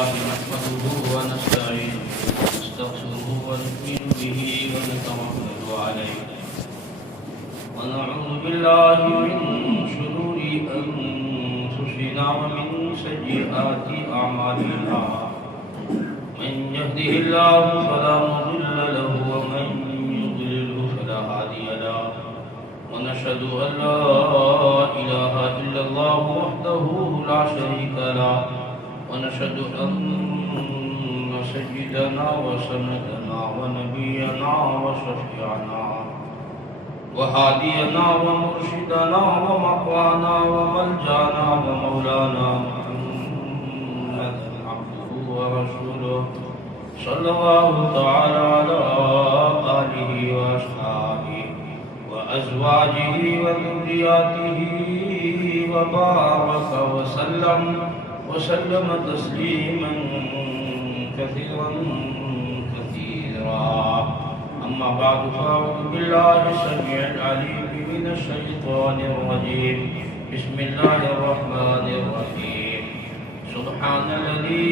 لله نحمده ونستعينه ونستغفره ونؤمن به ونتوكل عليه ونعوذ بالله من شرور أنفسنا ومن سيئات أعمالنا من يهده الله فلا مضل له ومن يضلله فلا هادي له ونشهد أن لا إله إلا الله وحده لا شريك له ونشهد أن سيدنا وسندنا ونبينا وشفيعنا وهادينا ومرشدنا ومقوانا وملجانا ومولانا محمد عبده ورسوله صلى الله تعالى على آله وأصحابه وأزواجه وذرياته وبارك وسلم تسليما كثيرا أما بعد فأعوذ بالله السميع العليم من الشيطان الرجيم بسم الله الرحمن الرحيم سبحان الذي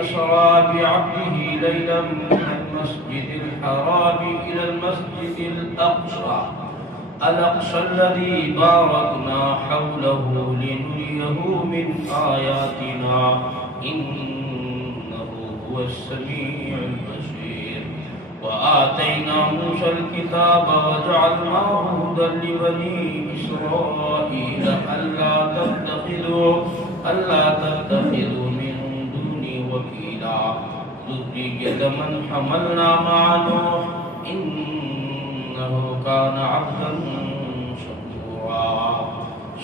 أسرى بعبده ليلا من المسجد الحرام إلى المسجد الأقصى الذي باركنا حوله لنريه من آياتنا إنه هو السميع البصير وآتينا موسى الكتاب وجعلناه هدى لبني إسرائيل ألا تتخذوا من دوني وكيلا ذرية من حملنا مع نوح إنه كان عبدا شكورا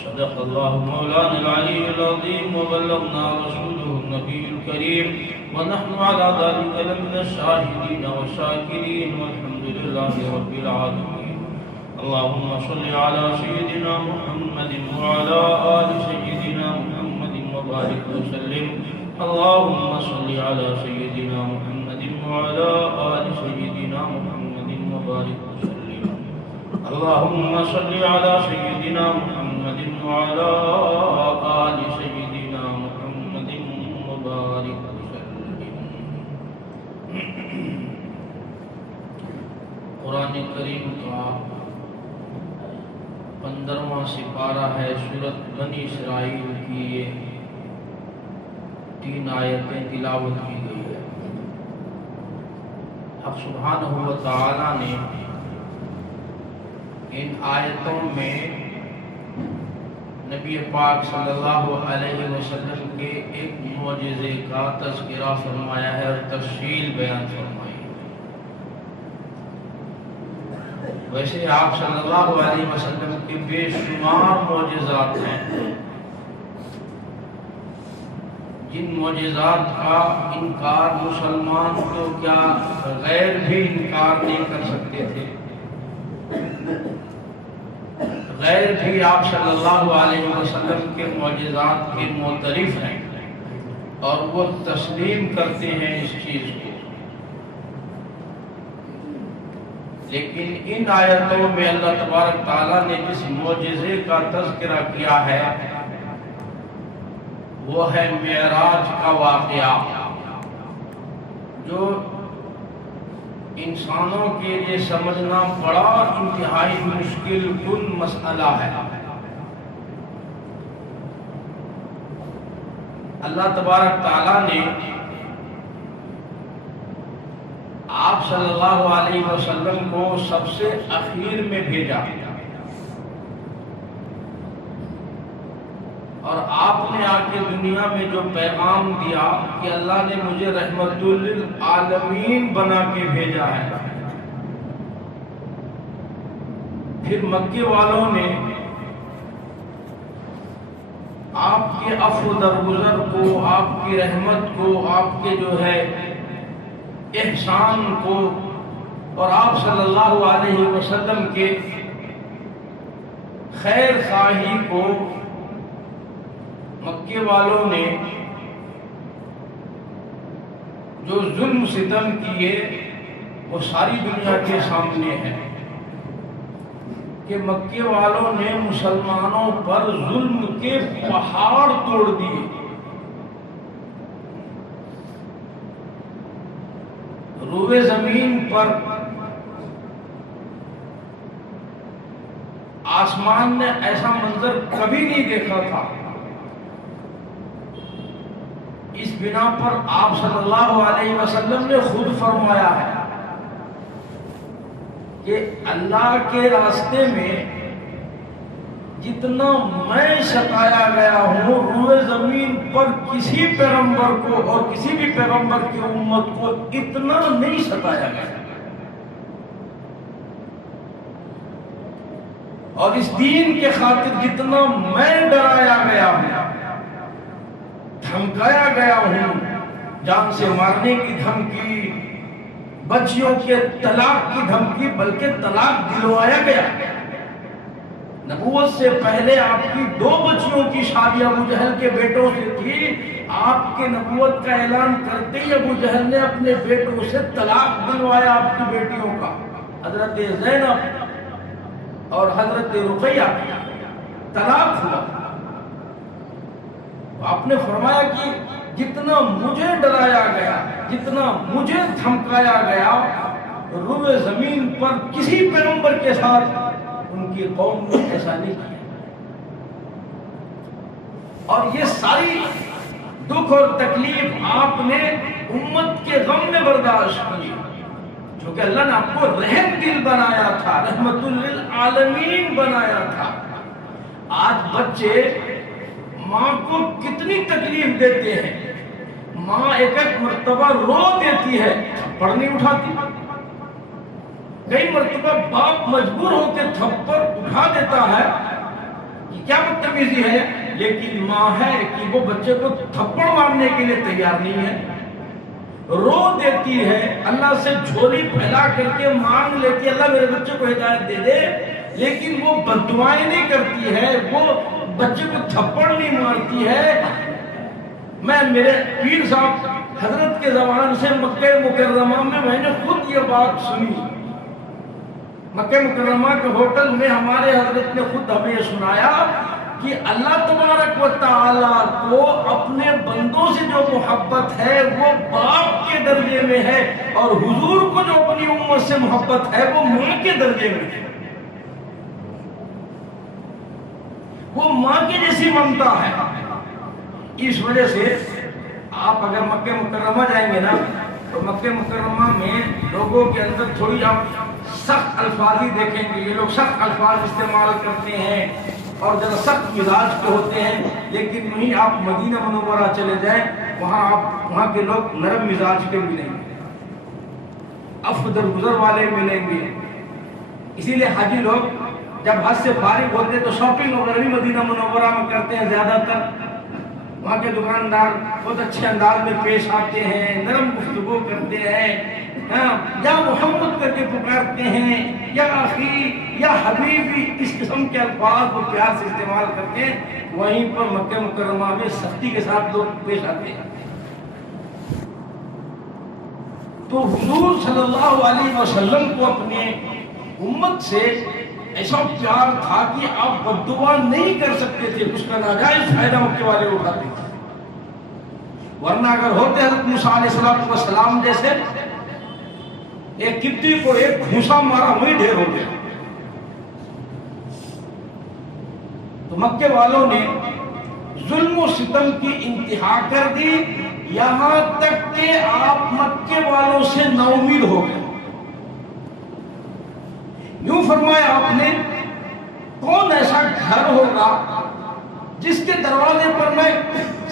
صدق الله مولانا العلي العظيم وبلغنا رسوله النبي الكريم ونحن على ذلك لمن الشاهدين والشاكرين والحمد لله رب العالمين. اللهم صل على سيدنا محمد وعلى آل سيدنا محمد وبارك وسلم. اللهم صل على سيدنا محمد وعلى آل سيدنا محمد وبارك وسلم. اللهم صل على سيدنا محمد وعلى آل سيدنا محمد وبارك وسلم. قرآن کریم کا 15واں سپارہ ہے. سورۃ بنی اسرائیل کی یہ 3 آیتیں تلاوت کی گئی ہے. حق سبحانہ و تعالی نے ان آیتوں میں نبی پاک صلی اللہ علیہ وسلم کے ایک معجزے کا تذکرہ فرمایا ہے اور تفصیل بیان فرمائی. ویسے آپ صلی اللہ علیہ وسلم کے بے شمار معجزات ہیں جن معجزات کا انکار مسلمان تو کیا غیر بھی انکار نہیں کر سکتے تھے. غیر بھی آپ صلی اللہ علیہ وسلم کے معجزات کے معترف ہیں اور وہ تسلیم کرتے ہیں اس چیز کو. لیکن ان آیتوں میں اللہ تبارک تعالیٰ نے جس معجزے کا تذکرہ کیا ہے وہ ہے معراج کا واقعہ، جو انسانوں کے لیے سمجھنا بڑا انتہائی مشکل کن مسئلہ ہے. اللہ تبارک تعالیٰ نے آپ صلی اللہ علیہ وسلم کو سب سے اخیر میں بھیجا اور آپ نے آ کے دنیا میں جو پیغام دیا کہ اللہ نے مجھے رحمت للعالمین بنا کے بھیجا ہے. پھر مکے والوں نے آپ کے عفو درگزر کو، آپ کی رحمت کو، آپ کے جو ہے احسان کو اور آپ صلی اللہ علیہ وسلم کے خیر خواہی کو مکے والوں نے جو ظلم ستم کیے وہ ساری دنیا کے سامنے ہے کہ مکے والوں نے مسلمانوں پر ظلم کے پہاڑ توڑ دیے. روئے زمین پر آسمان نے ایسا منظر کبھی نہیں دیکھا تھا. اس بنا پر آپ صلی اللہ علیہ وسلم نے خود فرمایا ہے کہ اللہ کے راستے میں جتنا میں ستایا گیا ہوں روئے زمین پر کسی پیغمبر کو اور کسی بھی پیغمبر کی امت کو اتنا نہیں ستایا گیا. اور اس دین کے خاطر جتنا میں ڈرایا گیا ہوں، دھمکایا گیا ہوں، جان سے مارنے کی دھمکی، بچیوں کے طلاق کی دھمکی، بلکہ طلاق دلوایا گیا. نبوت سے پہلے آپ کی 2 بچیوں کی شادی ابو جہل کے بیٹوں سے تھی. آپ کے نبوت کا اعلان کرتے ہی ابو جہل نے اپنے بیٹوں سے طلاق دلوایا آپ کی بیٹیوں کا. حضرت زینب اور حضرت رقیہ طلاق ہوا. آپ نے فرمایا کہ جتنا مجھے ڈرایا گیا، جتنا مجھے دھمکایا گیا، روئے زمین پر کسی پیغمبر کے ساتھ ان کی قوم نے ایسا نہیں کیا. اور یہ ساری دکھ اور تکلیف آپ نے امت کے غم میں برداشت کی، جو کہ اللہ نے آپ کو رحم دل بنایا تھا، رحمت للعالمین بنایا تھا. آج بچے ماں کو کتنی تکلیف دیتے ہیں. ماں ایک مرتبہ رو دیتی ہے، تھپڑ نہیں اٹھاتی. کئی مرتبہ باپ مجبور ہو کے تھپڑ اٹھا دیتا ہے، یہ کیا بدتمیزی ہے، لیکن ماں ہے کہ وہ بچے کو تھپڑ مارنے کے لیے تیار نہیں ہے. رو دیتی ہے، اللہ سے جھولی پھیلا کر کے مانگ لیتی ہے اللہ میرے بچے کو ہدایت دے دے، لیکن وہ بددعائیں نہیں کرتی ہے، وہ بچے کو تھپڑ نہیں مارتی ہے. میں میرے پیر صاحب حضرت کے زبان سے مکہ مکرمہ میں نے خود یہ بات سنی. مکہ مکرمہ کے ہوٹل میں ہمارے حضرت نے خود ہمیں یہ سنایا کہ اللہ تبارک و تعالیٰ کو اپنے بندوں سے جو محبت ہے وہ باپ کے درجے میں ہے، اور حضور کو جو اپنی امت سے محبت ہے وہ ماں کے درجے میں ہے. وہ ماں کی جیسی ممتا ہے. اس وجہ سے آپ اگر مکہ مکرمہ جائیں گے نا تو مکہ مکرمہ میں لوگوں کے اندر تھوڑی آپ سخت الفاظ ہی دیکھیں گے. یہ لوگ سخت الفاظ استعمال کرتے ہیں اور ذرا سخت مزاج کے ہوتے ہیں، لیکن وہیں آپ مدینہ منورہ چلے جائیں وہاں کے لوگ نرم مزاج کے ملیں گے، عفو درگزر والے ملیں گے. اسی لیے حاجی لوگ جب حج سے فارغ ہوتے ہیں تو شاپنگ وغیرہ بھی مدینہ منورہ میں کرتے ہیں. زیادہ تر وہاں کے دکاندار بہت اچھے انداز میں پیش آتے ہیں، نرم گفتگو کرتے ہیں، یا محمد کر کے پکارتے ہیں، یا اخی یا حبیبی، اس قسم کے الفاظ کو پیار سے استعمال کرتے ہیں. وہیں پر مکہ مکرمہ میں سختی کے ساتھ لوگ پیش آتے ہیں. تو حضور صلی اللہ علیہ وسلم کو اپنے امت سے ایسا پیار تھا کہ آپ بددعا نہیں کر سکتے تھے، اس کا ناجائز فائدہ مکے والے اٹھاتے تھے. ورنہ اگر ہوتے حضرت موسیٰ علیہ السلام جیسے، ایک قبطی کو ایک گھوسا مارا وہی ڈھیر ہو گیا. تو مکے والوں نے ظلم و ستم کی انتہا کر دی، یہاں تک کہ آپ مکے والوں سے نا امید ہو گئے. یوں فرمایا آپ نے، کون ایسا گھر ہوگا جس کے دروازے پر میں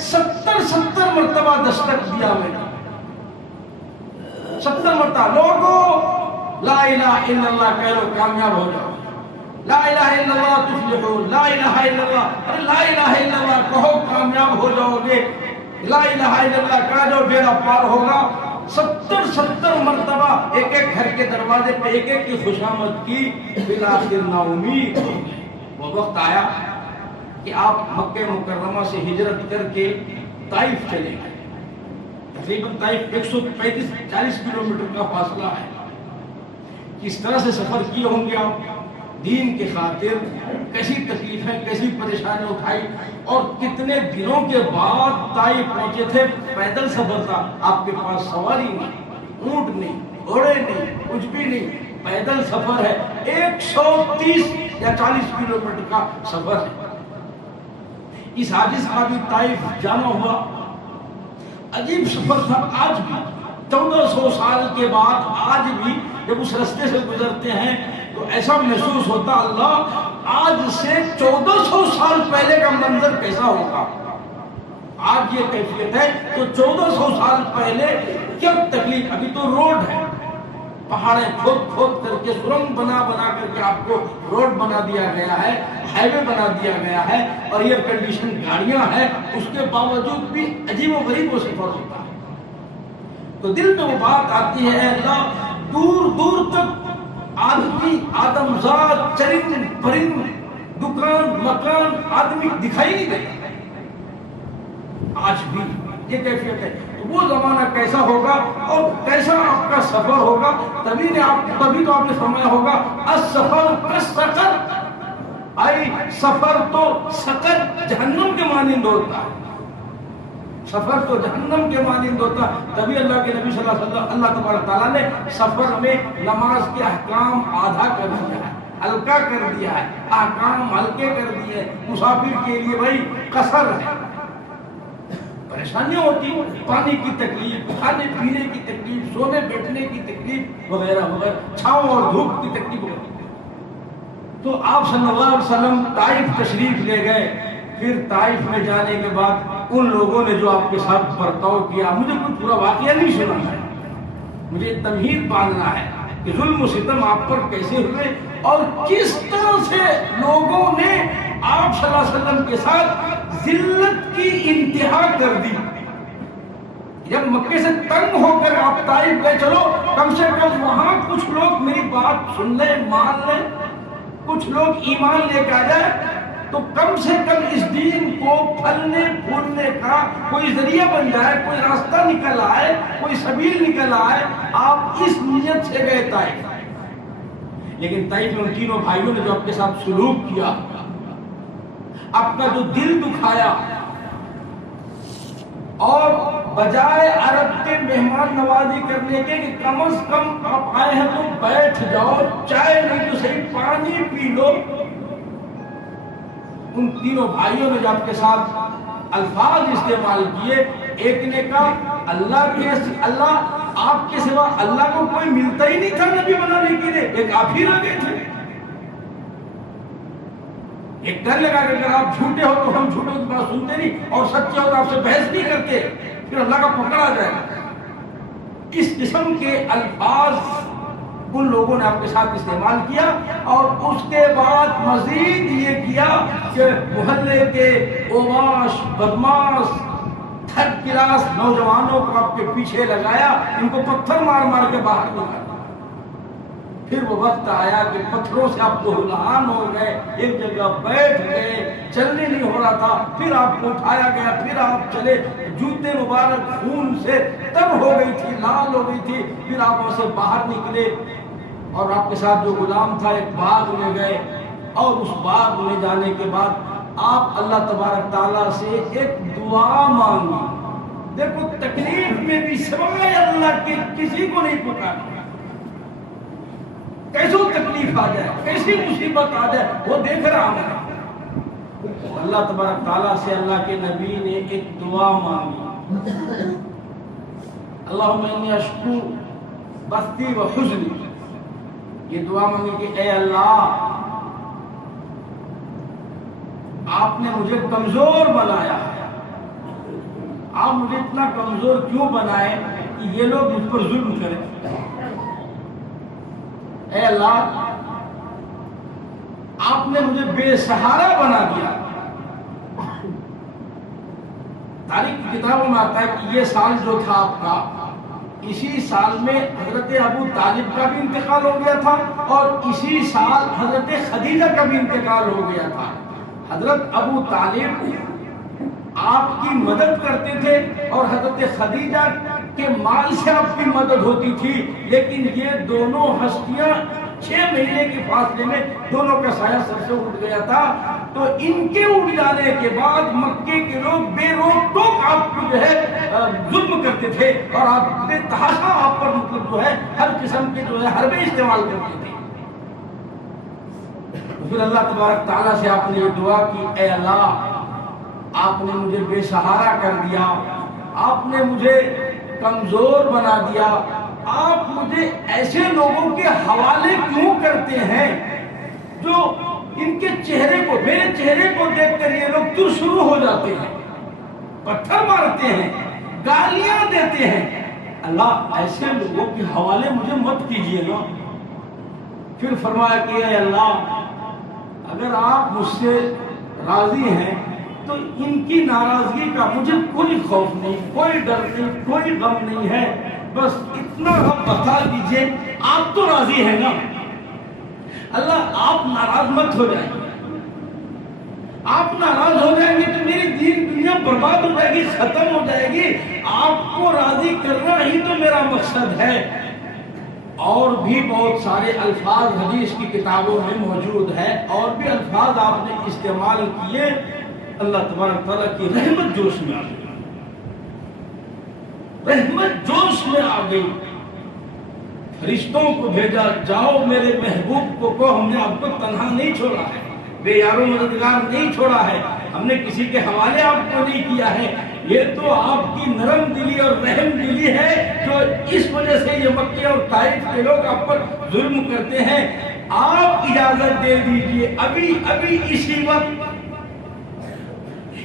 70 مرتبہ دستک دیا میں نے، 70 مرتبہ لوگوں لا الہ الا اللہ کہہ لو کامیاب ہو جاؤ، لا الہ الا اللہ تفلحو، لا الہ الا اللہ، ارے لا الہ الا اللہ کہو کامیاب ہو جاؤ گے، لا الہ الا اللہ کہہ جاؤ بیڑا پار ہوگا. 70 مرتبہ ایک ایک گھر کے دروازے پہ ایک ایک کی خوشامد کی، بالآخر نا امید ہو گئے. وہ وقت آیا کہ آپ مکہ مکرمہ سے ہجرت کر کے طائف چلے گئے. تقریباً طائف 135-40 کلومیٹر کا فاصلہ ہے. کس طرح سے سفر کیے ہوں گے آپ دین کے خاطر، کیسی تکلیفیں کیسی پریشانی اٹھائی، اور کتنے دنوں کے بعد طائف پہنچے تھے. پیدل سفر تھا، آپ کے پاس سواری نہیں، اونٹ نہیں، گھوڑے نہیں، کچھ بھی نہیں، پیدل سفر ہے، 130 یا 40 کلومیٹر کا سفر ہے۔ اس حادث کا بھی طائف جانا ہوا، عجیب سفر تھا۔ آج بھی 1400 سال کے بعد آج بھی جب اس راستے سے گزرتے ہیں تو ایسا محسوس ہوتا اللہ آج سے 1400 سال پہلے کا منظر کیسا ہوگا۔ آج یہ کیفیت ہے تو 1400 سال پہلے کیا تکلیف۔ ابھی تو روڈ ہے، پہاڑیں کھود کھود کر کے سرنگ بنا بنا کر کے آپ کو روڈ بنا دیا گیا ہے، ہائی وے بنا دیا گیا ہے، اور ایئر کنڈیشن گاڑیاں ہیں، اس کے باوجود بھی عجیب و غریب وہ سفر ہوتا ہے۔ تو دل میں وہ بات آتی ہے اللہ دور دور تک آدمی، آدمزاد، چرند پرند، دکان مکان آدمی دکھائی نہیں دیتا۔ آج بھی یہ کیفیت ہے۔ وہ زمانہ کیسا ہوگا اور کیسا آپ کا سفر ہوگا، تبھی تو آپ نے فرمایا ہوگا السفر کالسقر، آئی سفر تو سقر جہنم کے مانند ہوتا ہے، سفر تو جہنم کے مانند ہوتا ہے۔ تبھی اللہ کے نبی صلی اللہ علیہ وسلم، اللہ تبارک تعالیٰ نے سفر میں نماز کے احکام آدھا کر دیا ہے، ہلکا کر دیا ہے، احکام ہلکے کر دیے۔ مسافر کے لیے بھائی قصر ہے، پریشانیاں ہوتی، پانی کی تکلیف، کھانے پینے کی تکلیف، سونے بیٹھنے کی تکلیف وغیرہ وغیرہ، چھاؤں اور دھوپ کی تکلیف ہوتی۔ تو آپ صلی اللہ علیہ وسلم طائف تشریف لے گئے۔ پھر طائف میں جانے کے بعد ان لوگوں نے جو آپ کے ساتھ برتاؤ کیا، مجھے کوئی پورا واقعہ نہیں سنا ہے، مجھے تمہید باندھنا ہے کہ ظلم و ستم آپ پر کیسے ہوئے اور کس طرح سے لوگوں نے آپ صلی اللہ علیہ وسلم کے ساتھ ذلت کی انتہا کر دی۔ جب مکے سے تنگ ہو کر آپ طائف گئے، چلو کم سے کم وہاں کچھ لوگ میری بات سن لیں، مان لیں، کچھ لوگ ایمان لے کے آ جائے، تو کم سے کم اس دین کو پھلنے پھولنے کا کوئی ذریعہ بن جائے، کوئی راستہ نکل آئے، کوئی سبیل نکل آئے۔ آپ اس نیت سے گئے طائف، لیکن طائف میں ان تینوں بھائیوں نے جو آپ کے ساتھ سلوک کیا، آپ کا جو دل دکھایا، اور بجائے عرب کے مہمان نوازی کرنے کے کہ کم از کم آپ آئے ہیں تو بیٹھ جاؤ، چائے نہیں تو صحیح پانی پی لو، ان تینوں بھائیوں نے جو آپ کے ساتھ الفاظ استعمال کیے، ایک نے کہا اللہ آپ کے سوا اللہ کو کوئی ملتا ہی نہیں تھا نبی بنانے کے لیے، ایک آپ ہی رہ گئے تھے۔ ایک ڈر لگا کہ اگر آپ جھوٹے ہو تو ہم جھوٹوں کی بات سنتے نہیں، اور سچے ہو تو آپ سے بحث نہیں کرتے، پھر اللہ کا پکڑا جائے گا۔ اس قسم کے الفاظ ان لوگوں نے آپ کے ساتھ استعمال کیا، اور اس کے بعد مزید یہ کیا کہ محلے کے اوباش، بدماش، تھرڈ کلاس نوجوانوں کو آپ کے پیچھے لگایا، ان کو پتھر مار مار کے باہر نکالا۔ پھر وہ وقت آیا کہ پتھروں سے آپ کو ہلان ہو گئے، ایک جگہ بیٹھ گئے، چلنے نہیں ہو رہا تھا، پھر آپ کو اٹھایا گیا، پھر آپ چلے، جوتے مبارک خون سے تب ہو گئی تھی، لال ہو گئی تھی، پھر آپ وہاں سے باہر نکلے، اور آپ کے ساتھ جو غلام تھا ایک باغ میں گئے، اور اس باغ میں جانے کے بعد آپ اللہ تبارک تعالیٰ سے ایک دعا مانگی۔ دیکھو تکلیف میں بھی سوائے اللہ کے کسی کو نہیں پکارا، کیسو تکلیف آ جائے، کیسی مصیبت آ جائے وہ دیکھ رہا ہے۔ اللہ تبارک تعالیٰ سے اللہ کے نبی نے ایک دعا مانگی، اللہم انی اشکو بثی و حزنی، یہ دعا مانگی کہ اے اللہ آپ نے مجھے کمزور بنایا ہے، آپ مجھے اتنا کمزور کیوں بنائے کہ یہ لوگ مجھ پر ظلم کریں۔ اے اللہ آپ نے مجھے بے سہارا بنا دیا۔ تاریخ کی کتابوں میں آتا ہے کہ یہ سال جو تھا آپ کا، اسی سال میں حضرت ابو طالب کا بھی انتقال ہو گیا تھا، اور اسی سال حضرت خدیجہ کا بھی انتقال ہو گیا تھا۔ حضرت ابو طالب آپ کی مدد کرتے تھے، اور حضرت خدیجہ کے مال سے آپ کی مدد ہوتی تھی، لیکن یہ دونوں ہستیاں 6 مہینے کے فاصلے میں دونوں کا سایہ سر سے اٹھ گیا تھا۔ تو ان کے اڑ جانے کے بعد مکے کے لوگ بے روک ٹوک آپ کو جو ہے ظلم کرتے تھے اور آپ بے تحاشا آپ پر مطلب جو ہے ہر قسم کے جو ہے حربے استعمال کرتے تھے. پھر اللہ تبارک تعالیٰ سے آپ نے یہ دعا کی، اے اللہ آپ نے مجھے بے سہارا کر دیا، آپ نے مجھے کمزور بنا دیا، آپ مجھے ایسے لوگوں کے حوالے کیوں کرتے ہیں جو ان کے چہرے کو، میرے چہرے کو دیکھ کر یہ لوگ تو شروع ہو جاتے ہیں، پتھر مارتے ہیں، گالیاں دیتے ہیں. اللہ ایسے لوگوں کے حوالے مجھے مت کیجیے نا. پھر فرمایا کہ اے اللہ اگر آپ مجھ سے راضی ہیں تو ان کی ناراضگی کا مجھے کوئی خوف نہیں، کوئی ڈر نہیں، کوئی غم نہیں ہے، بس اتنا آپ بتا دیجئے آپ تو راضی ہیں نا. اللہ آپ ناراض مت ہو جائیں گے، آپ ناراض ہو جائیں گے تو میری دین دنیا برباد ہو جائے گی، ختم ہو جائے گی. آپ کو راضی کرنا ہی تو میرا مقصد ہے. اور بھی بہت سارے الفاظ حدیث کی کتابوں میں موجود ہے، اور بھی الفاظ آپ نے استعمال کیے. اللہ تبارک تعالیٰ کی رحمت جوش میں آ گئی، رحمت جوش میں آ گئی. فرشتوں کو بھیجا، جاؤ میرے محبوب کو کہو ہم نے آپ کو تنہا نہیں چھوڑا ہے، بے یار و مددگار نہیں چھوڑا ہے، ہم نے کسی کے حوالے آپ کو نہیں کیا ہے. یہ تو آپ کی نرم دلی اور رحم دلی ہے جو اس وجہ سے یہ مکے اور طائف کے لوگ آپ پر ظلم کرتے ہیں. آپ اجازت دے دیجئے ابھی ابھی اسی وقت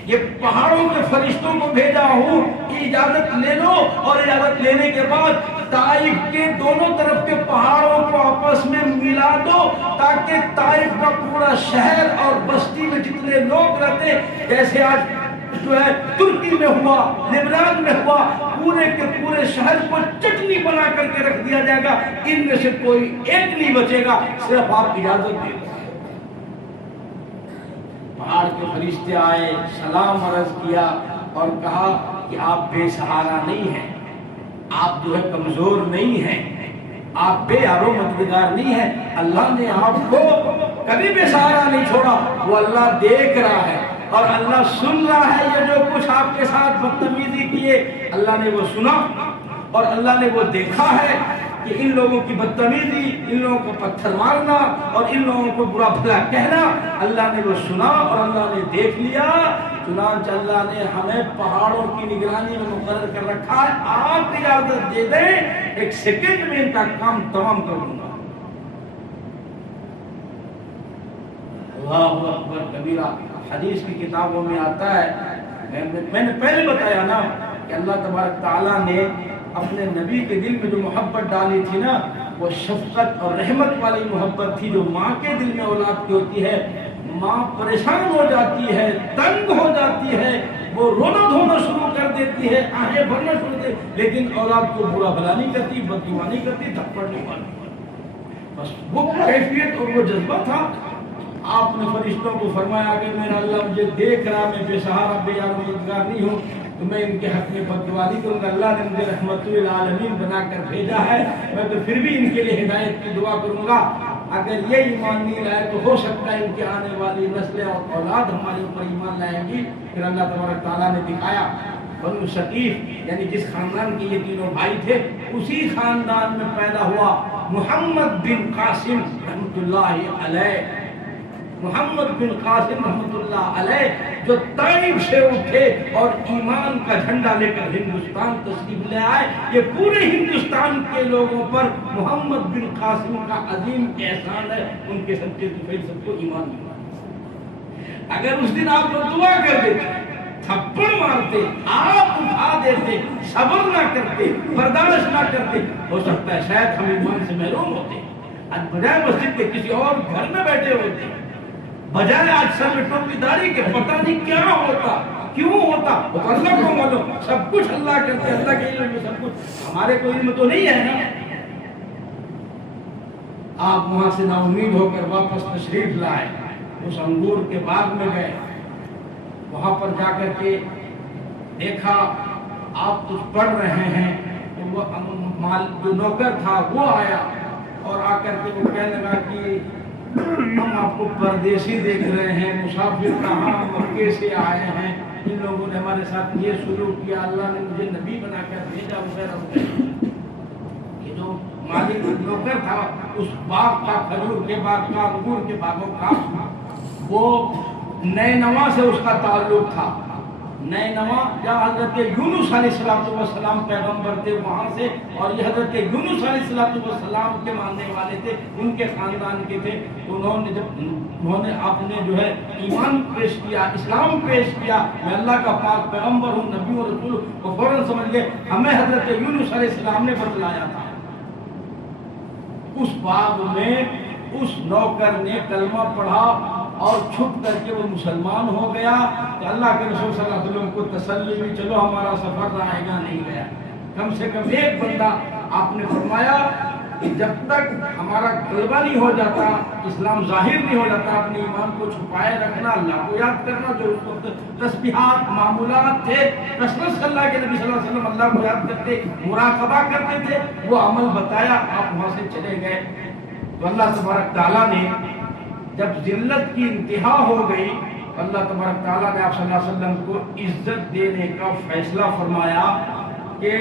یہ پہاڑوں کے فرشتوں کو بھیجا ہوں کہ اجازت لے لو، اور اجازت لینے کے بعد طائف کے دونوں طرف کے پہاڑوں کو آپس میں ملا دو تاکہ طائف کا پورا شہر اور بستی میں جتنے لوگ رہتے، جیسے آج جو ہے ترکی میں ہوا، لبنان میں ہوا، پورے کے پورے شہر کو چٹنی بنا کر کے رکھ دیا جائے گا، ان میں سے کوئی ایک نہیں بچے گا، صرف آپ اجازت دے دو. پہاڑ کے فرشتے آئے، سلام عرض کیا اور کہا کہ آپ بے سہارا نہیں ہیں، آپ جو ہے کمزور نہیں ہیں، آپ بے یار و مددگار نہیں ہیں. اللہ نے آپ کو کبھی بے سہارا نہیں چھوڑا. وہ اللہ دیکھ رہا ہے اور اللہ سن رہا ہے. یہ جو کچھ آپ کے ساتھ بدتمیزی کیے اللہ نے وہ سنا، اور اللہ نے وہ دیکھا ہے کہ ان لوگوں کی بدتمیزی، ان لوگوں کو پتھر مارنا اور ان لوگوں کو برا بھلا کہنا، اللہ نے وہ سنا اور اللہ نے دیکھ لیا. چنانچہ اللہ نے ہمیں پہاڑوں کی نگرانی میں مقرر کر رکھا ہے. آپ اجازت دے دیں ایک سیکنڈ میں ان کا کام تمام کر دوں گا. اللہ اکبر کبیرہ. حدیث کی کتابوں میں آتا ہے، میں نے پہلے بتایا نا کہ اللہ تبارک تعالیٰ نے اپنے نبی کے دل میں جو محبت ڈالی تھی نا، وہ شفقت اور رحمت والی محبت تھی. جو ماں کے دل میں اولاد کی ہوتی ہے، ماں پریشان ہو جاتی ہے، تنگ ہو جاتی ہے، وہ رونا دھونا شروع کر دیتی ہے، آہیں بھرنا شروع کر دیتی، لیکن اولاد کو برا بھلا نہیں کرتی، بد دعا نہیں کرتی، تھپڑ نہیں مارتی. بس وہ کیفیت اور وہ جذبہ تھا. آپ نے فرشتوں کو فرمایا کہ میرا اللہ مجھے دیکھ رہا، میں بے سہارا بے یار و مددگار نہیں ہوں، تو میں ان کے حق میں بد دعا نہیں کروں گا. اللہ نے مجھے رحمت للعالمین بنا کر بھیجا ہے، میں تو پھر بھی ان کے لیے ہدایت کی دعا کروں گا. اگر یہ ایمان نہیں لائے تو ہو سکتا ہے ان کی آنے والی نسلیں اور اولاد ہمارے اوپر ایمان لائیں گی. پھر اللہ تبارک تعالیٰ نے دکھایا بنو ثقیف، یعنی جس خاندان کے یہ تینوں بھائی تھے، اسی خاندان میں پیدا ہوا محمد بن قاسم رحمۃ اللہ علیہ. محمد بن قاسم رحمۃ اللہ علیہ جو طائف سے اٹھے اور ایمان کا جھنڈا لے کر ہندوستان تشریف لے آئے. یہ پورے ہندوستان کے لوگوں پر محمد بن قاسم کا عظیم احسان ہے، ان کے سچے سفید سب کو ایمان ملا. اگر اس دن آپ لوگ دعا کر دیتے، تھپڑ مارتے، آپ اٹھا دیتے، صبر نہ کرتے، برداشت نہ کرتے، ہو سکتا ہے شاید ہم ایمان سے محروم ہوتے. آج بجائے مسجد کے کسی اور گھر میں بیٹھے ہوتے، بجائے آج سر میں ٹوپی داڑھی کے پتہ نہیں کیا ہوتا، کیوں ہوتا، وہ اللہ کو معلوم. سب کچھ اللہ کرتے، اللہ کے علم میں سب کچھ، ہمارے کوئی علم تو نہیں ہے نا. آپ وہاں سے نا امید ہو کر واپس تشریف لائے، اس انگور کے باغ میں گئے. وہاں پر جا کر کے دیکھا آپ کچھ پڑھ رہے ہیں، تو وہ جو نوکر تھا وہ آیا اور آ کر کے وہ کہنے لگا کہ ہم آپ کو پردیسی دیکھ رہے ہیں، مسافر کہاں مکے سے آئے ہیں، ان لوگوں نے ہمارے ساتھ یہ سلوک کیا، اللہ نے مجھے نبی بنا کر بھیجا وغیرہ۔ یہ جو مالک نوکر تھا اس باغ کا، کھجور کے باغ کا، انگور کے باغوں کا، وہ نینوا سے اس کا تعلق تھا۔ نینوا جہاں حضرت یونس علیہ السلام پیغمبر تھے وہاں سے، اور یہ حضرت یونس علیہ السلام کے ماننے والے تھے، ان کے خاندان کے تھے۔ انہوں نے اپنے جو ہے ایمان پیش کیا، اسلام پیش کیا، میں اللہ کا پاک پیغمبر ہوں، نبی و رسول، کو فوراً سمجھ گئے ہمیں حضرت یونس علیہ السلام نے بتلایا تھا۔ اس باغ میں اس نوکر نے کلمہ پڑھا اور چھپ کر کے وہ مسلمان ہو گیا، تو اللہ کے رسول صلی اللہ علیہ وسلم کو تسلی ہوئی، چلو ہمارا سفر رہے گا، نہیں گیا۔ کم سے کم ایک بندہ آپ نے فرمایا کہ جب تک ہمارا غلبہ نہیں ہو جاتا، اسلام ظاہر نہیں ہو جاتا، اپنے ایمان کو چھپائے رکھنا، اللہ کو یاد کرنا، جو اس وقت تسبیحات معمولات تھے، کثرت سے اللہ کے نبی صلی اللہ علیہ وسلم اللہ کو یاد کرتے، مراقبہ کرتے تھے، وہ عمل بتایا، آپ وہاں سے چلے گئے۔ تو اللہ تبارک تعالیٰ نے جب ذلت کی انتہا ہو گئی، اللہ تبارک تعالیٰ نے آپ صلی اللہ علیہ وسلم کو عزت دینے کا فیصلہ فرمایا کہ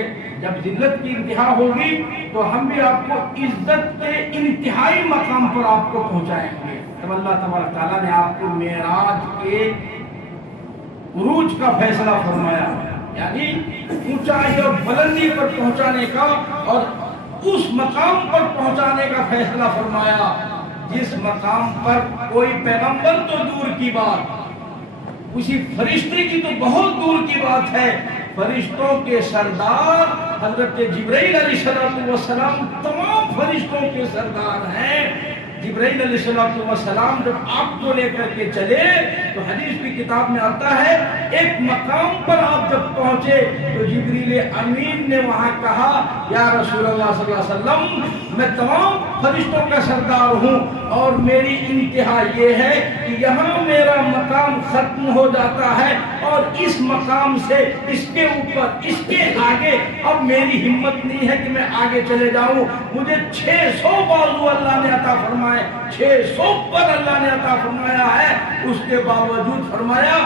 جب ذلت کی انتہا ہوگی تو ہم بھی آپ کو عزت کے انتہائی مقام پر آپ کو پہنچائیں گے۔ جب اللہ تبارک تعالیٰ نے آپ کو معراج کے عروج کا فیصلہ فرمایا، یعنی اونچائی اور بلندی پر پہنچانے کا اور اس مقام پر پہنچانے کا فیصلہ فرمایا جس مقام پر کوئی پیغمبر تو دور کی بات، اسی فرشتے کی تو بہت دور کی بات ہے، فرشتوں کے سردار حضرت جبرائیل علیہ السلام تمام فرشتوں کے سردار ہیں۔ جبرائیل علیہ السلام جب آپ کو لے کر کے چلے تو حدیث کی کتاب میں آتا ہے ایک مقام پر آپ جب پہنچے تو جبریل امین نے وہاں کہا یا رسول اللہ صلی اللہ علیہ وسلم میں تمام فرشتوں کا سردار ہوں اور میری انتہا یہ ہے کہ یہاں میرا مقام ختم ہو جاتا ہے اور اس مقام سے اس کے اوپر اس کے آگے اب میری ہمت نہیں ہے کہ میں آگے چلے جاؤں۔ مجھے 600 بازو اللہ نے عطا فرمائے، 600 پر اللہ نے عطا فرمایا ہے، اس کے باوجود فرمایا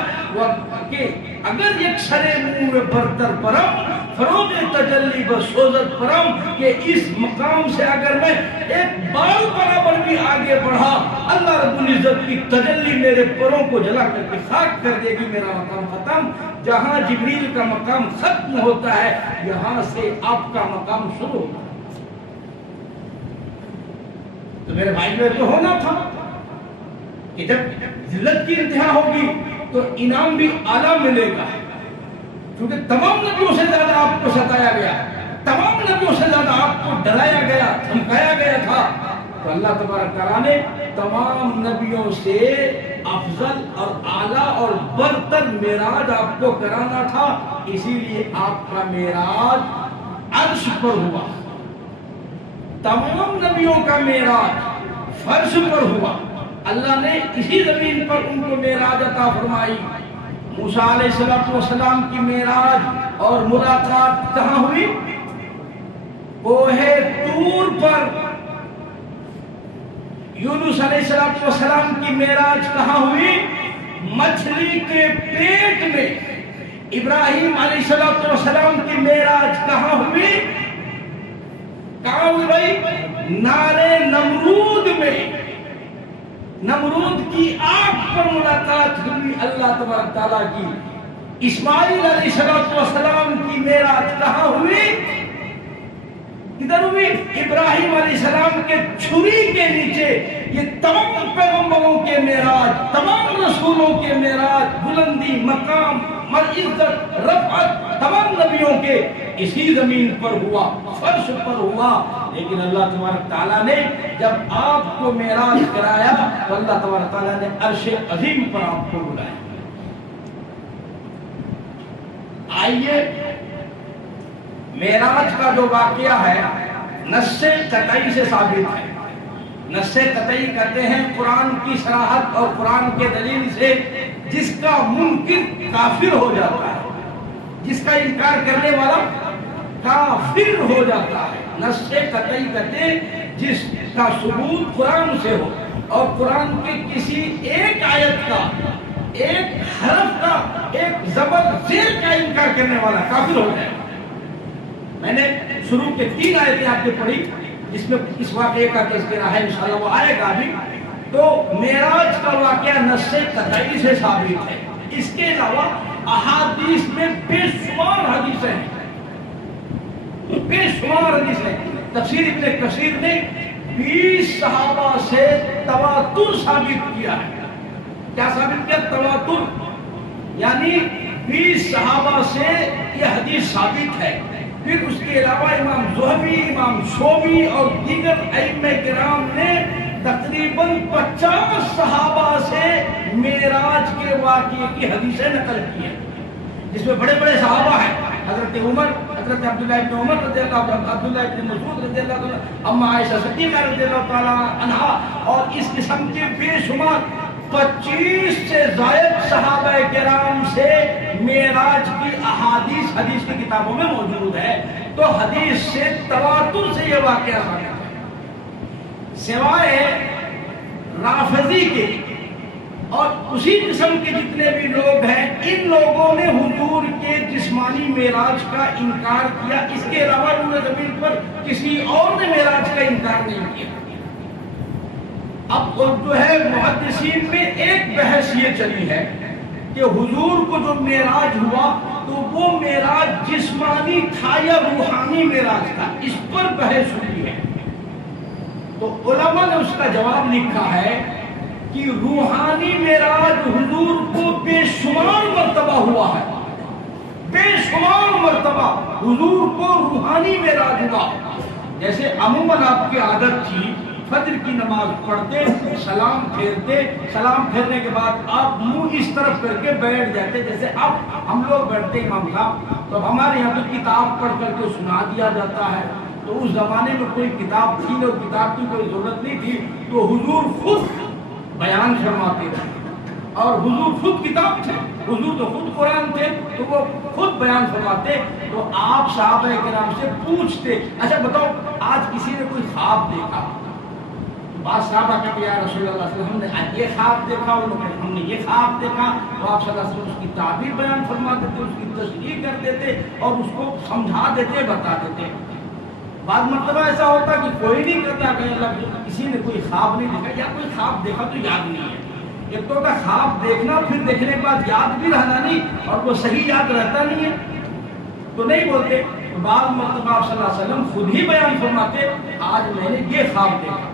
کہ اگر یک سرے منہ برتر پرم فروغ تجلی بسوزت پرم، کہ اس مقام سے اگر میں ایک بال برابر بھی آگے بڑھا اللہ رب العزت کی تجلی میرے پروں کو جلا کر کے خاک کر دے گی، میرا مقام ختم۔ جہاں جبریل کا مقام ختم ہوتا ہے یہاں سے آپ کا مقام شروع ہوتا ہے۔ تو میرے بھائی میں تو ہونا تھا کہ جب ذلت کی انتہا ہوگی تو انعام بھی اعلیٰ ملے گا، کیونکہ تمام نبیوں سے زیادہ آپ کو ستایا گیا، تمام نبیوں سے زیادہ آپ کو ڈرایا گیا، دھمکایا گیا تھا۔ تو اللہ تبارک تعالیٰ نے تمام نبیوں سے افضل اور اعلیٰ اور برتر معراج آپ کو کرانا تھا، اسی لیے آپ کا معراج عرش پر ہوا۔ تمام نبیوں کا معراج فرش پر ہوا، اللہ نے اسی زمین پر ان کو معراج عطا فرمائی۔ موسیٰ علیہ السلام کی معراج اور ملاقات کہاں ہوئی؟ کوہ طور پر۔ یونس علیہ السلام کی معراج کہاں ہوئی؟ مچھلی کے پیٹ میں۔ ابراہیم علیہ السلام کی معراج کہاں ہوئی؟ کہاں ہوئی بھائی؟ نارے نمرود میں، نمرود کی آگ پر ملاقات ہوئی اللہ تبارک تعالیٰ کی۔ اسماعیل علیہ السلام کی معراج کہاں ہوئی؟ ادھر ہوئی ابراہیم علیہ السلام کے چھری کے نیچے۔ یہ تمام پیغمبروں کے معراج، تمام رسولوں کے معراج، بلندی، مقام، عزت، رفعت تمام نبیوں کے اسی زمین پر ہوا، فرش پر ہوا۔ لیکن اللہ تبارک تعالیٰ نے جب آپ کو معراج کرایا تو اللہ تبارک تعالیٰ نے عرش عظیم پر آپ کو بلایا۔ آئیے معراج کا جو واقعہ ہے نص قطعی سے ثابت ہے۔ نص قطعی کہتے ہیں قرآن کی صراحت اور قرآن کے دلیل سے جس کا منکر کافر ہو جاتا ہے، جس کا انکار کرنے والا کافر ہو جاتا ہے۔ نص قطعی کہتے ہیں جس کا ثبوت قرآن سے ہو، اور قرآن کے کسی ایک آیت کا، ایک حرف کا، ایک زبر زیر کا انکار کرنے والا کافر ہو جائے۔ میں نے شروع کے 3 آیتیں آپ نے پڑھی جس میں اس واقعے کا تذکرہ ہے، انشاءاللہ وہ آئے گا بھی۔ تو معراج کا واقعہ نص قطعی سے ثابت ہے۔ اس کے علاوہ احادیث میں بے شمار حدیثیں ہیں، بے شمار حدیثیں۔ تفسیر ابن کثیر نے 20 صحابہ سے تواتر ثابت کیا ہے۔ کیا ثابت کیا؟ تواتر، یعنی 20 صحابہ سے یہ حدیث ثابت ہے۔ پھر اس کے علاوہ امام زہبی، امام شوبی اور دیگر ائمہ کرام نے تقریباً 50 صحابہ سے معراج کے واقعے کی حدیثیں نقل کی ہیں، جس میں بڑے بڑے صحابہ ہیں، حضرت عمر، حضرت عبداللہ ابن عمر رضی اللہ عنہ، عبداللہ ابن مسعود رضی اللہ عنہ، اما عائشہ صدیقہ رضی اللہ تعالیٰ عنہا، اور اس قسم کے بے شمار 25 سے زائد صحابہ کرام سے معراج کی احادیث حدیث کی کتابوں میں موجود ہے۔ تو حدیث سے تواتر سے یہ واقعہ ثابت ہے۔ سوائے رافضی کے اور اسی قسم کے جتنے بھی لوگ ہیں، ان لوگوں نے حضور کے جسمانی معراج کا انکار کیا۔ اس کے علاوہ روئے زمین پر کسی اور نے معراج کا انکار نہیں کیا۔ اب جو ہے محدثین میں ایک بحث یہ چلی ہے کہ حضور کو جو معراج ہوا تو وہ معراج جسمانی تھا یا روحانی معراج تھا، اس پر بحث ہوئی ہے۔ تو علماء نے اس کا جواب لکھا ہے کہ روحانی معراج حضور کو بے شمار مرتبہ ہوا ہے، بے شمار مرتبہ حضور کو روحانی معراج ہوا۔ جیسے عموماً آپ کی عادت تھی، فجر کی نماز پڑھتے، سلام پھیرتے، سلام پھیرنے کے بعد آپ منہ اس طرف کر کے بیٹھ جاتے، جیسے اب ہم لوگ بیٹھتے امام صاحب، تو ہمارے یہاں تو کتاب پڑھ کر کے سنا دیا جاتا ہے۔ تو اس زمانے میں کوئی کتاب تھی نہیں، اور کتاب کی کوئی ضرورت نہیں تھی، تو حضور خود بیان فرماتے تھے، اور حضور خود کتاب تھے، حضور تو خود قرآن تھے، تو وہ خود بیان فرماتے۔ تو آپ صحابہ کرام سے پوچھتے، اچھا بتاؤ آج کسی نے کوئی خواب دیکھا؟ بعض صحابہ کہتے یا رسول اللہ صلی اللہ علیہ وسلم ہم نے یہ خواب دیکھا، ہم نے یہ خواب دیکھا، تو آپ صلی اللہ علیہ وسلم اس کی تعبیر بیان فرما دیتے، اس کی تشریح کر دیتے اور اس کو سمجھا دیتے، بتا دیتے۔ بعض مرتبہ ایسا ہوتا کہ کوئی نہیں کرتا کہ اللہ کسی نے کوئی خواب نہیں دیکھا، یا کوئی خواب دیکھا تو یاد نہیں ہے۔ ایک تو ہوتا خواب دیکھنا، پھر دیکھنے کے بعد یاد بھی رہنا نہیں، اور وہ صحیح یاد رہتا نہیں ہے تو نہیں بولتے۔ بعض مرتبہ آپ صلی اللہ علیہ وسلم خود ہی بیان فرماتے، آج میں نے یہ خواب دیکھا۔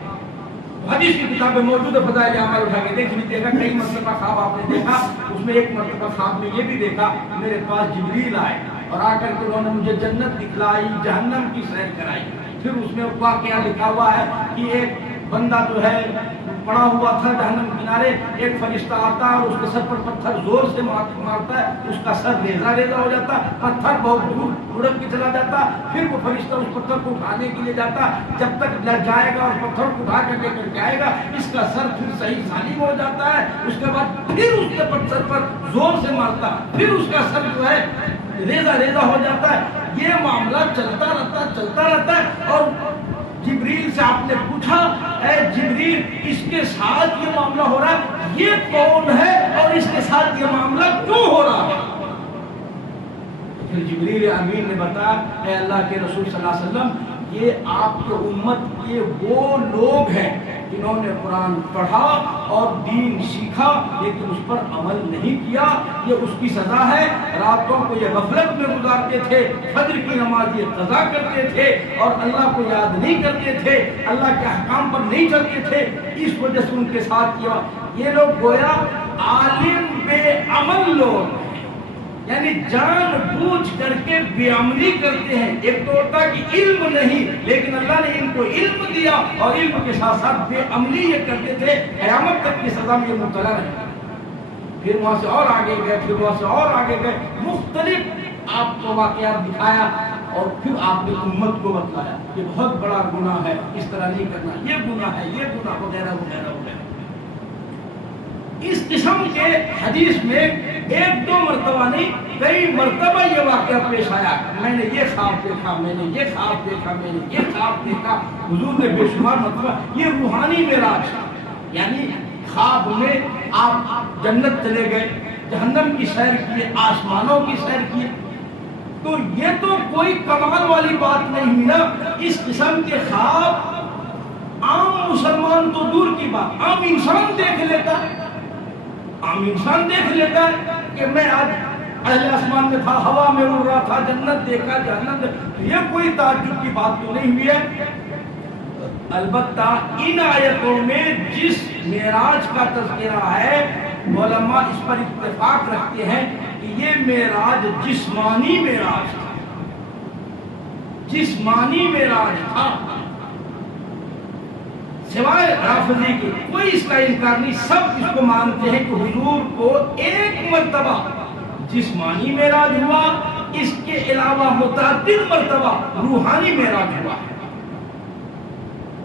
حدیث کی کتابیں موجود ہے، فضائل اعمال اٹھا کے دیکھ لیجیے گا، کئی مرتبہ خواب آپ نے دیکھا۔ اس میں ایک مرتبہ خواب میں یہ بھی دیکھا، میرے پاس جبریل آئے اور آ کر کے انہوں نے مجھے جنت دکھلائی، جہنم کی سیر کرائی۔ پھر اس میں واقعہ لکھا ہوا ہے کہ ایک بندہ جو ہے پڑا ہوا تھا جہنم کنارے، ایک فرشتہ آتا ہے اور اس کے سر پر پتھر زور سے مارتا ہے، اس کا سر ریزہ ریزہ ہو جاتا، پتھر بہت دور اڑک کے چلا جاتا۔ پھر وہ فرشتہ اس پتھر کو اٹھانے کے لیے جاتا، جب تک لگ جائے گا اور پتھر کو اٹھا کر لے کر کے آئے گا، اس کا سر پھر صحیح سالم ہو جاتا ہے۔ اس کے بعد پھر اس کے سر پر زور سے مارتا، پھر اس کا سر جو ہے ریزہ ریزہ ہو جاتا ہے۔ یہ معاملہ چلتا رہتا ہے۔ اور جبریل سے آپ نے پوچھا، اے جبریل اس کے ساتھ یہ معاملہ ہو رہا ہے، یہ کون ہے اور اس کے ساتھ یہ معاملہ کیوں ہو رہا ہے؟ پھر جبریل امین نے بتایا، اے اللہ کے رسول صلی اللہ علیہ وسلم، یہ آپ کے امت کے وہ لوگ ہیں جنہوں نے قرآن پڑھا اور دین سیکھا لیکن اس پر عمل نہیں کیا، یہ اس کی سزا ہے۔ راتوں کو یہ غفلت میں گزارتے تھے، فجر کی نماز یہ قضا کرتے تھے اور اللہ کو یاد نہیں کرتے تھے، اللہ کے احکام پر نہیں چلتے تھے، اس وجہ سے ان کے ساتھ کیا۔ یہ لوگ گویا عالم بے عمل لوگ، یعنی جان بوجھ کر کے بے عملی کرتے ہیں۔ ایک تو ہوتا کہ علم نہیں، لیکن اللہ نے ان کو علم دیا اور علم کے ساتھ ساتھ بے عملی یہ کرتے تھے، قیامت تک کی سزا میں یہ مبتلا رہے۔ پھر وہاں سے اور آگے گئے، پھر وہاں سے اور آگے گئے، مختلف آپ کو واقعات دکھایا اور پھر آپ نے امت کو بتلایا کہ بہت بڑا گناہ ہے، اس طرح نہیں کرنا، یہ گناہ ہے، یہ گناہ وغیرہ وغیرہ وغیرہ۔ اس قسم کے حدیث میں ایک دو مرتبہ نہیں، کئی مرتبہ یہ واقعہ پیش آیا، میں نے یہ خواب دیکھا، میں نے یہ خواب دیکھا، میں نے یہ خواب دیکھا۔ حضور نے بے شمار مرتبہ، یہ روحانی معراج، یعنی خواب میں آپ جنت چلے گئے، جہنم کی سیر کیے، آسمانوں کی سیر کیے، تو یہ تو کوئی کمال والی بات نہیں ہوئی نا۔ اس قسم کے خواب عام مسلمان تو دور کی بات، عام انسان دیکھ لیتا ہے، عام انسان دیکھ لیتا ہے کہ میں آج اہل آسمان میں تھا، ہوا میں اڑ رہا تھا، جنت دیکھا، جہنم دیکھا، یہ کوئی تعجب کی بات تو نہیں ہوئی ہے۔ البتہ ان آیتوں میں جس معراج کا تذکرہ ہے، علماء اس پر اتفاق رکھتے ہیں کہ یہ معراج جسمانی معراج تھا، جسمانی معراج تھا۔ سوائے رافضی کے کوئی اس کا انکار نہیں، سب اس کو مانتے ہیں کہ حضور کو ایک مرتبہ جسمانی معراج ہوا، اس کے علاوہ متعدد مرتبہ روحانی معراج ہوا ہے۔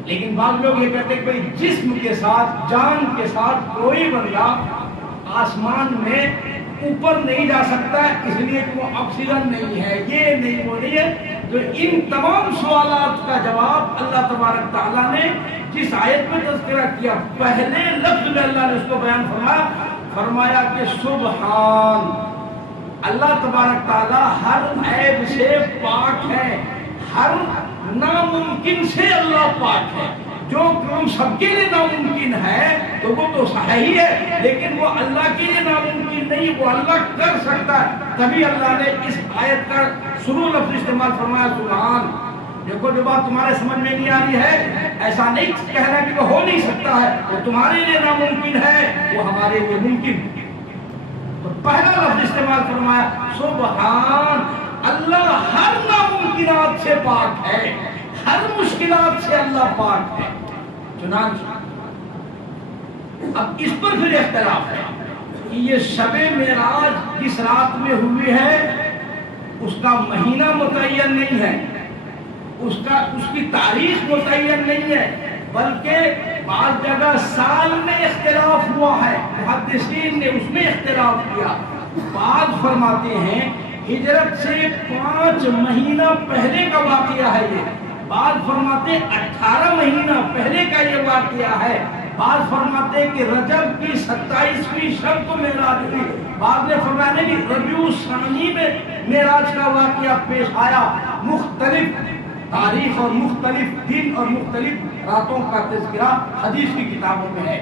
لیکن بعض لوگ یہ کہتے ہیں کہ جسم کے ساتھ، جان کے ساتھ کوئی بندہ آسمان میں اوپر نہیں جا سکتا ہے، اس لیے کہ وہ آکسیجن نہیں ہے، یہ نہیں، وہ نہیں ہے۔ تو ان تمام سوالات کا جواب اللہ تبارک تعالیٰ نے جس آیت میں تذکرہ کیا، پہلے لفظ میں اللہ نے اس کو بیان فرمایا کہ سبحان اللہ تبارک تعالیٰ ہر عیب سے پاک ہے، ہر ناممکن سے اللہ پاک ہے۔ جو کام سب کے لیے ناممکن ہے تو وہ تو صحیح ہے، لیکن وہ اللہ کے لیے ناممکن نہیں، وہ اللہ کر سکتا ہے۔ تبھی اللہ نے اس آیت کا شروع لفظ استعمال فرمایا سبحان۔ دیکھو جو بات تمہارے سمجھ میں نہیں آ رہی ہے، ایسا نہیں کہنا کہ وہ ہو نہیں سکتا ہے، وہ تمہارے لیے ناممکن ہے، وہ ہمارے لیے ممکن۔ تو پہلا لفظ استعمال فرمایا سبحان اللہ، ہر ناممکنات سے پاک ہے، ہر مشکلات سے اللہ پاک ہے۔ چنانچہ اب اس پر پھر اختلاف ہے کہ یہ شب معراج کس رات میں ہوئی ہے، اس کا مہینہ متعین نہیں ہے، اس کی تاریخ متعین نہیں ہے، بلکہ بعض جگہ سال میں اختلاف ہوا ہے، محدثین نے اس میں اختلاف کیا۔ بعض فرماتے ہیں ہجرت سے 5 مہینہ پہلے کا واقعہ ہے یہ، بعض فرماتے 18 مہینہ پہلے کا یہ واقعہ ہے، بعض فرماتے کہ رجب کی 27ویں شب کو معراج ہوئی، بعض نے فرمایا کہ ربیع الثانی میں معراج کا واقعہ پیش آیا۔ مختلف تاریخ اور مختلف دن اور مختلف راتوں کا تذکرہ حدیث کی کتابوں میں ہے،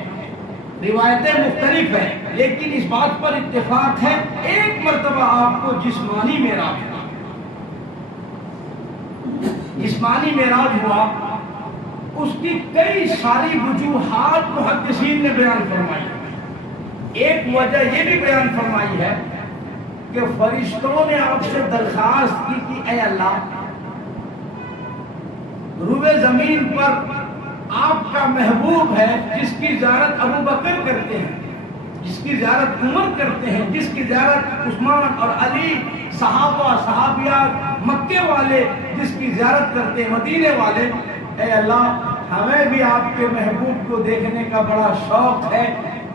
روایتیں مختلف ہیں، لیکن اس بات پر اتفاق ہے ایک مرتبہ آپ کو جسمانی معراج ہوا، جسمانی معراج ہوا۔ اس کی کئی ساری وجوہات محدثین نے بیان فرمائی۔ ایک وجہ یہ بھی بیان فرمائی ہے کہ فرشتوں نے آپ سے درخواست کی کہ اے اللہ، روئے زمین پر آپ کا محبوب ہے جس کی زیارت ابو بکر کرتے ہیں، جس کی زیارت عمر کرتے ہیں، جس کی زیارت عثمان اور علی، صحابہ صحابیات، مکے والے جس کی زیارت کرتے ہیں، مدینے والے، اے اللہ ہمیں بھی آپ کے محبوب کو دیکھنے کا بڑا شوق ہے،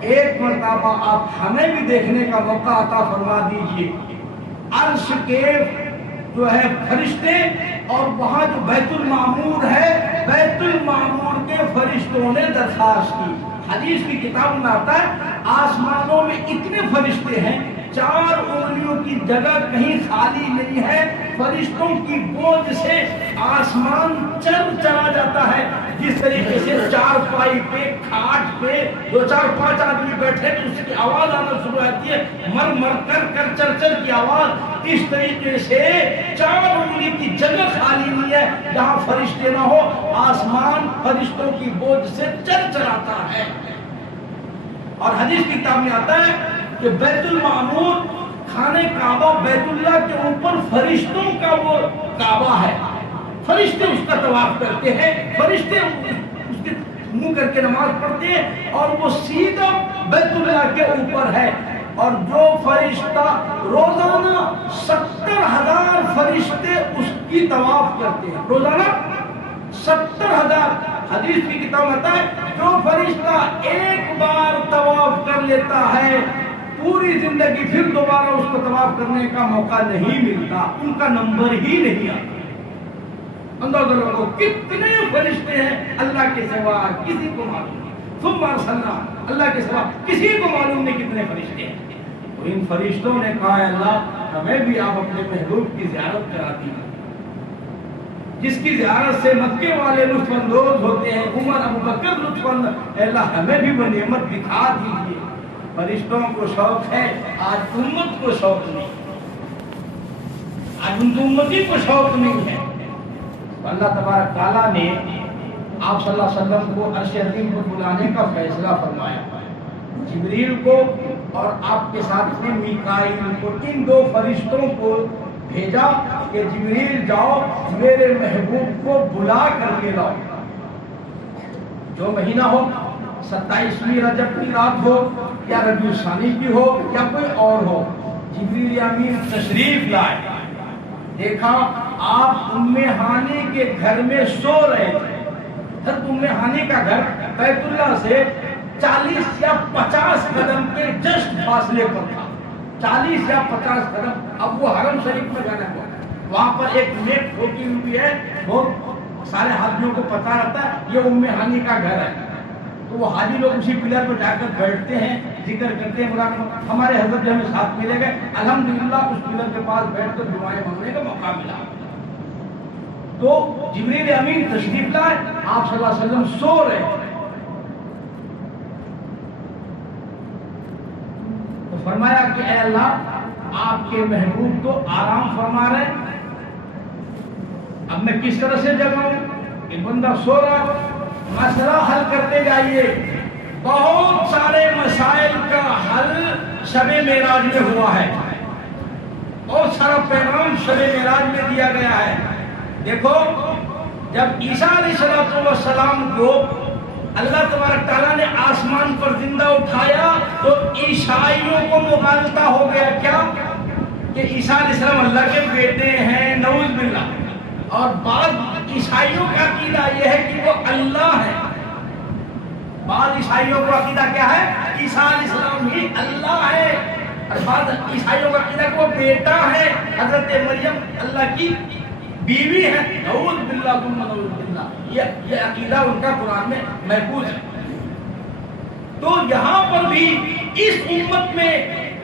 ایک مرتبہ آپ ہمیں بھی دیکھنے کا موقع عطا فرما دیجئے۔ عرش کے جو ہے فرشتے اور وہاں جو بیت المعمور ہے، بیت المعمور کے فرشتوں نے درخواست کی۔ حدیث کی کتاب میں آتا ہے آسمانوں میں اتنے فرشتے ہیں، 4 انگلیوں کی جگہ کہیں خالی نہیں ہے، فرشتوں کی بوجھ سے آسمان چلا جاتا ہے۔ جس طریقے سے 4 پائی پہ، کھاٹ پہ 2-4-5 آدمی بیٹھے تو اس کی آواز آنا شروع ہوتی ہے، مر مر کر چر کی آواز، اس طریقے سے 4 انگلی کی جگہ خالی نہیں ہے جہاں فرشتے نہ ہو، آسمان فرشتوں کی بوجھ سے چلاتا ہے۔ اور حدیث کی کتاب میں آتا ہے کہ بیت المعمور، خانہ کعبہ، بیت اللہ کے اوپر فرشتوں کا وہ کعبہ ہے، فرشتے اس کا طواف کرتے ہیں، فرشتے اس کے منہ کر کے نماز پڑھتے ہیں، اور وہ سیدھا بیت اللہ کے اوپر ہے۔ اور جو فرشتہ روزانہ 70,000 فرشتے اس کی طواف کرتے ہیں، روزانہ 70,000۔ حدیث کی کتاب میں آتا ہے جو فرشتہ ایک بار طواف کر لیتا ہے، پوری زندگی پھر دوبارہ اس کو طواف کرنے کا موقع نہیں ملتا، ان کا نمبر ہی نہیں آتا۔ اندازہ لگاؤ کتنے فرشتے ہیں اللہ کے سوا کسی کو معلوم نہیں۔ ثم ارسلنا، اللہ کے سوا کسی کو معلوم نہیں کتنے فرشتے ہیں۔ تو ان فرشتوں نے کہا ہے اللہ ہمیں بھی آپ اپنے محبوب کی زیارت کرا دیجیے، جس کی زیارت سے مکے والے لطف اندوز ہوتے ہیں، عمر ابو بکر لطف اندوز، اے اللہ ہمیں بھی وہ نعمت دکھا دیجیے۔ فرشتوں کو شوق ہے، آج امت کو شوق نہیں، آج ان امتی کو شوق نہیں ہے۔ تو اللہ تبارک تعالیٰ نے آپ صلی اللہ علیہ وسلم کو عرش عظیم کو بلانے کا فیصلہ فرمایا، جبریل کو اور آپ کے ساتھ میں میکائیل کو، ان دو فرشتوں کو بھیجا کہ جبریل جاؤ میرے محبوب کو بلا کر کے لاؤ، جو مہینہ ہو، 27ویں رجب کی رات ہو یا ربیع الثانی کی ہو یا کوئی اور ہو، جبریل امین تشریف لائے۔ دیکھا آپ ام ہانی کے گھر میں سو رہے تھے۔ حضرت ام ہانی کا گھر بیت اللہ سے 40 یا 50 قدم کے جسٹ فاصلے پر تھا، 40 یا 50 قدم۔ اب وہ حرم شریف میں جانا ہوا، وہاں پر ایک میپ ہوتی ہوئی ہے، بہت سارے حاجیوں کو پتا رہتا ہے یہ ام ہانی کا گھر ہے، تو وہ حاجی لوگ اسی پلر پہ جا کر بیٹھتے ہیں، ذکر کرتے ہیں۔ ہمارے حضرت ہمیں ساتھ ملے گئے، الحمدللہ اس پلر کے پاس بیٹھ کر دعائیں مانگنے کا موقع ملا۔ تو جبریل امین تشریف لائے، آپ صلی اللہ علیہ وسلم سو رہے تھے، تو فرمایا کہ اے اللہ آپ کے محبوب تو آرام فرما رہے ہیں، اب میں کس طرح سے جگاؤں؟ ایک بندہ سو رہا، مسئلہ حل کرتے جائیے۔ بہت سارے مسائل کا حل شب معراج میں ہوا ہے، بہت سارا پیغام شب معراج میں دیا گیا ہے۔ دیکھو جب عیسیٰ علیہ السلام کو اللہ تبارک تعالیٰ نے آسمان پر زندہ اٹھایا تو عیسائیوں کو مغالطہ ہو گیا، کیا کہ عیسیٰ علیہ السلام اللہ کے بیٹے ہیں، نعوذ باللہ۔ اور بعض عیسائیوں کا عقیدہ یہ ہے کہ وہ اللہ ہے، بعض عیسائیوں کا عقیدہ کیا ہے؟ عیسیٰ علیہ السلام ہی اللہ ہے، اور بعض عیسائیوں کا عقیدہ کہ وہ بیٹا ہے، حضرت مریم اللہ کی بیوی ہے، نعوذ باللہ ثم نعوذ باللہ۔ یہ عقیدہ ان کا قرآن میں محفوظ ہے۔ تو یہاں پر بھی اس امت میں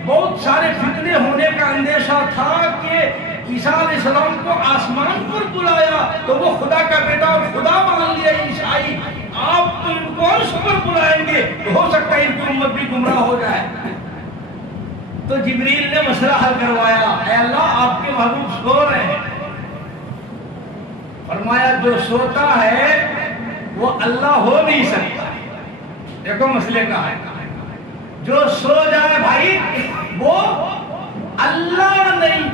بہت سارے فتنے ہونے کا اندیشہ تھا کہ عیسیٰ علیہ السلام کو آسمان پر بلایا تو وہ خدا کا بیٹا اور خدا مان لیا عیسائی، آپ تو ان کو عرش پر بلائیں گے تو ہو سکتا ہے ان کی امت بھی گمراہ ہو جائے۔ تو جبریل نے مسئلہ حل کروایا، اے اللہ آپ کے محبوب سو رہے ہیں، فرمایا جو سوتا ہے وہ اللہ ہو نہیں سکتا۔ دیکھو مسئلے کا ہے، جو سو جائے بھائی وہ اللہ نہیں،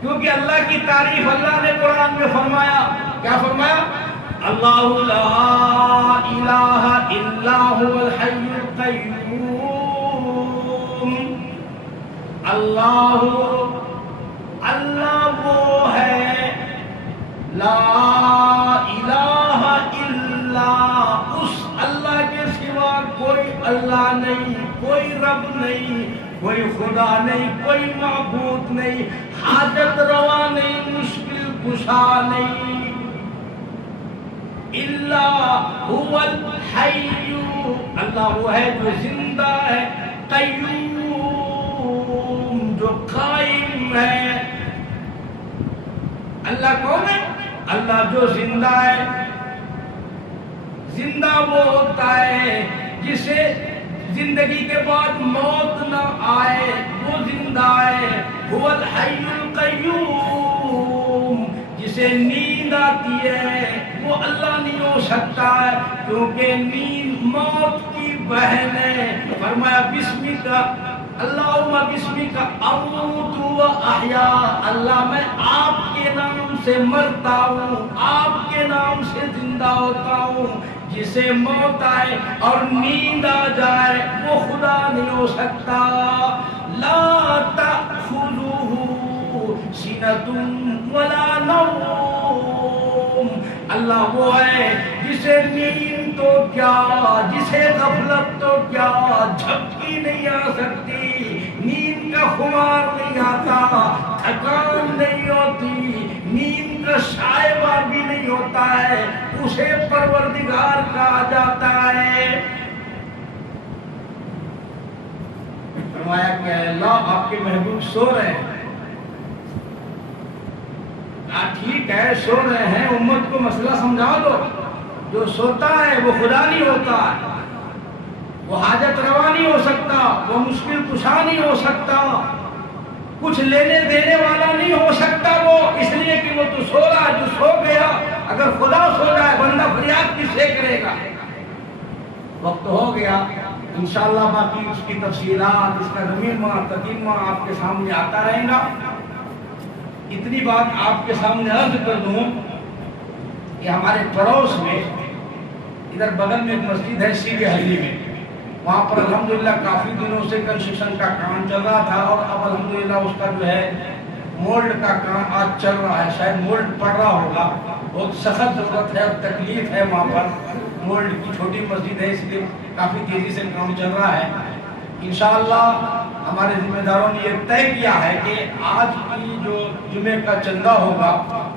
کیونکہ اللہ کی تعریف اللہ نے قرآن میں فرمایا، کیا فرمایا؟ اللہ لا الہ الا هو الحی القیوم، اللہ وہ ہے، لا الہ الا، اس اللہ کے سوا کوئی اللہ نہیں، کوئی رب نہیں، کوئی خدا نہیں، کوئی معبود نہیں، حاجت روا نہیں، مشکل کشا نہیں، الا هو الحی، اللہ وہ ہے جو زندہ ہے، قیوم جو قائم ہے۔ اللہ کون ہے؟ اللہ جو زندہ ہے، زندہ وہ ہوتا ہے جسے زندگی کے بعد موت نہ آئے، وہ زندہ ہے۔ هو الحی القیوم، جسے نیند آتی ہے وہ اللہ نہیں ہو سکتا ہے، کیونکہ نیند موت کی بہن ہے۔ فرمایا بسمک اللہم بسمک اموت و احیا، اللہ میں آپ کے نام سے مرتا ہوں، آپ کے نام سے زندہ ہوتا ہوں۔ جسے موت آئے اور نیند آ جائے وہ خدا نہیں ہو سکتا۔ لا تأخذہ سنۃ ولا نوم، اللہ وہ ہے جسے نیند تو کیا، جسے غفلت تو کیا، جھپکی نہیں آ سکتی، نیند کا خمار نہیں آتا، تھکان نہیں ہوتی، نیند کا شائبہ بھی نہیں ہوتا ہے، اسے پروردگار کہا جاتا ہے۔ فرمایا کہ اے اللہ آپ کے محبوب سو رہے ہیں. ٹھیک ہے سو رہے ہیں، امت کو مسئلہ سمجھا دو. جو سوتا ہے وہ خدا نہیں ہوتا، وہ حاجت روا نہیں ہو سکتا، وہ مشکل کشا نہیں ہو سکتا، کچھ لینے دینے والا نہیں ہو سکتا وہ، اس لیے کہ وہ تو سو رہا ہے. جو سو گیا، اگر خدا سو جائے بندہ فریاد کس سے کرے گا؟ وقت ہو گیا، انشاءاللہ باقی اس کی تفصیلات، اس کا ضمیمہ تتیمہ آپ کے سامنے آتا رہے گا. اتنی بات آپ کے سامنے عرض کر دوں کہ ہمارے پڑوس میں ادھر بغل میں ایک مسجد ہے سیگے حلی میں، وہاں پر الحمدللہ کافی دنوں سے کنسٹرکشن کا کام چل رہا تھا، اور اب الحمدللہ اس کا جو ہے مولڈ کا کام آج چل رہا ہے. شاید مولڈ پڑ رہا ہوگا، بہت سخت ضرورت ہے اور تکلیف ہے وہاں پر. مولڈ کی چھوٹی مسجد ہے، اس لیے کافی تیزی سے کام چل رہا ہے. انشاءاللہ ہمارے ذمہ داروں نے یہ طے کیا ہے کہ آج کی جو جمعے کا چندہ ہوگا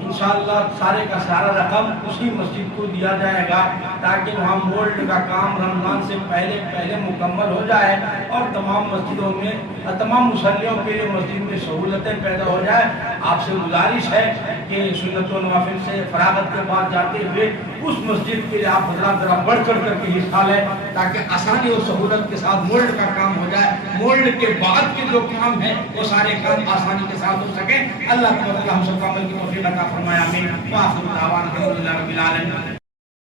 انشاءاللہ سارے کا سارا رقم اسی مسجد کو دیا جائے گا، تاکہ وہاں مولڈ کا کام رمضان سے پہلے مکمل ہو جائے اور تمام مسجدوں میں تمام مصلیوں کے لیے مسجد میں سہولتیں پیدا ہو جائے. آپ سے گزارش ہے کہ سنت و نوافل سے فراغت کے بعد جاتے ہوئے اس مسجد کے لیے آپ حضرات ذرا بڑھ چڑھ کر کے حصہ لیں، تاکہ آسانی اور سہولت کے ساتھ مولڈ کا کام ہو جائے. مولڈ کے بعد کے جو کام ہیں وہ سارے کام آسانی کے ساتھ ہو سکیں. اللہ تعالیٰ ہم سب کو عمل کی توفیق عطا فرمائے. آمین. وآخر دعوانا الحمدللہ رب العالمین.